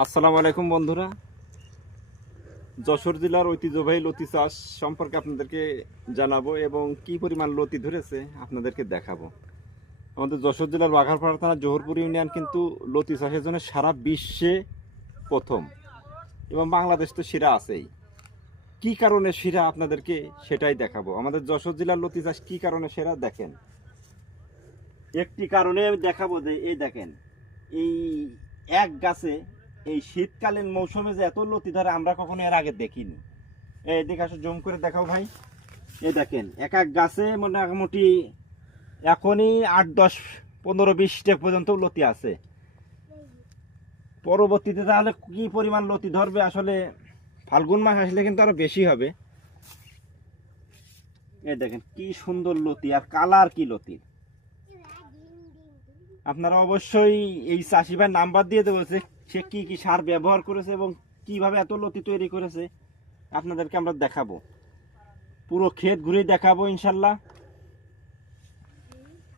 আসসালামু আলাইকুম বন্ধুরা। যশোর জেলার ঐতিহ্যবাহী লতি চাষ সম্পর্কে আপনাদেরকে জানাবো এবং কি পরিমাণ লতি ধরেছে আপনাদেরকে দেখাবো। আমাদের যশোর জেলার বাঘারপাড়া থানা জোহরপুর ইউনিয়ন কিন্তু লতি চাষের জন্য সারা বিশ্বে প্রথম এবং বাংলাদেশ তো সেরা আছেই। কি কারণে সেরা আপনাদেরকে সেটাই দেখাবো। আমাদের যশোর জেলার লতি চাষ কি কারণে সেরা দেখেন। একটি কারণে আমি দেখাবো যে এই দেখেন, এই এক গাছে এই শীতকালীন মৌসুমে যে এত লতি ধরে আমরা কখনো এর আগে দেখিনি। এই দিকে আসো, জুম করে দেখাও ভাই। এই দেখেন এক এক গাছে মোটামুটি এখনই 8, 10, 15, 20 পর্যন্ত লতি আছে। পরবর্তীতে তাহলে কি পরিমাণ লতি ধরবে, আসলে ফাল্গুন মাস আসলে কিন্তু আরো বেশি হবে। এই দেখেন কি সুন্দর লতি, আর কালার কি লতি। আপনারা অবশ্যই এই চাষি ভাই নাম্বার দিয়ে দেবো যে সে কি কি সার ব্যবহার করেছে এবং কিভাবে এত লতি তৈরি করেছে আপনাদেরকে আমরা দেখাবো। পুরো ক্ষেত ঘুরে দেখাবো ইনশাল্লাহ।